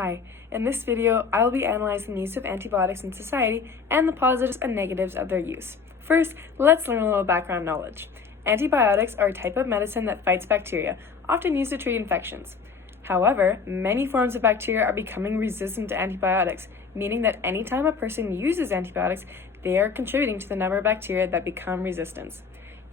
Hi, in this video, I will be analyzing the use of antibiotics in society and the positives and negatives of their use. First, let's learn a little background knowledge. Antibiotics are a type of medicine that fights bacteria, often used to treat infections. However, many forms of bacteria are becoming resistant to antibiotics, meaning that anytime a person uses antibiotics, they are contributing to the number of bacteria that become resistant.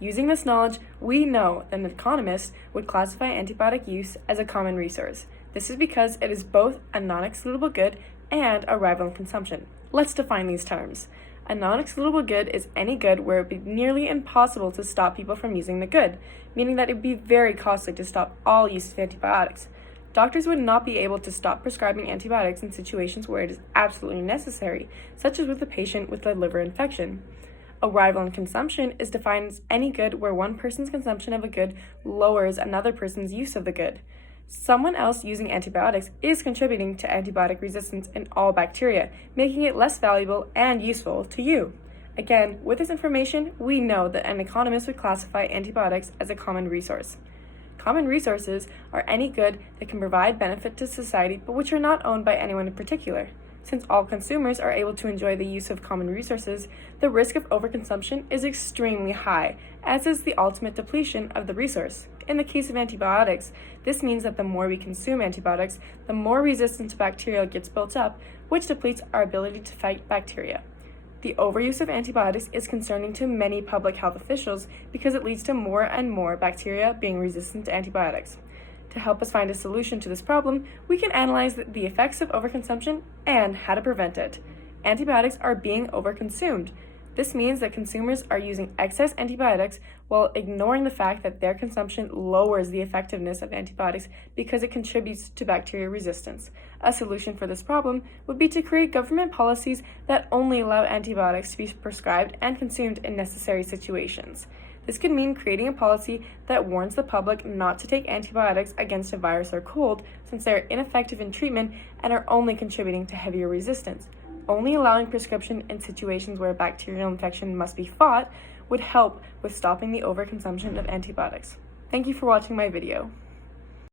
Using this knowledge, we know that an economist would classify antibiotic use as a common resource. This is because it is both a non-excludable good and a rival in consumption. Let's define these terms. A non-excludable good is any good where it would be nearly impossible to stop people from using the good, meaning that it would be very costly to stop all use of antibiotics. Doctors would not be able to stop prescribing antibiotics in situations where it is absolutely necessary, such as with a patient with a liver infection. A rival in consumption is defined as any good where one person's consumption of a good lowers another person's use of the good. Someone else using antibiotics is contributing to antibiotic resistance in all bacteria, making it less valuable and useful to you. Again, with this information, we know that an economist would classify antibiotics as a common resource. Common resources are any good that can provide benefit to society but which are not owned by anyone in particular. Since all consumers are able to enjoy the use of common resources, the risk of overconsumption is extremely high, as is the ultimate depletion of the resource. In the case of antibiotics, this means that the more we consume antibiotics, the more resistance to bacteria gets built up, which depletes our ability to fight bacteria. The overuse of antibiotics is concerning to many public health officials because it leads to more and more bacteria being resistant to antibiotics. To help us find a solution to this problem, we can analyze the effects of overconsumption and how to prevent it. Antibiotics are being overconsumed. This means that consumers are using excess antibiotics while ignoring the fact that their consumption lowers the effectiveness of antibiotics because it contributes to bacteria resistance. A solution for this problem would be to create government policies that only allow antibiotics to be prescribed and consumed in necessary situations. This could mean creating a policy that warns the public not to take antibiotics against a virus or cold since they are ineffective in treatment and are only contributing to heavier resistance. Only allowing prescription in situations where bacterial infection must be fought would help with stopping the overconsumption of antibiotics. Thank you for watching my video.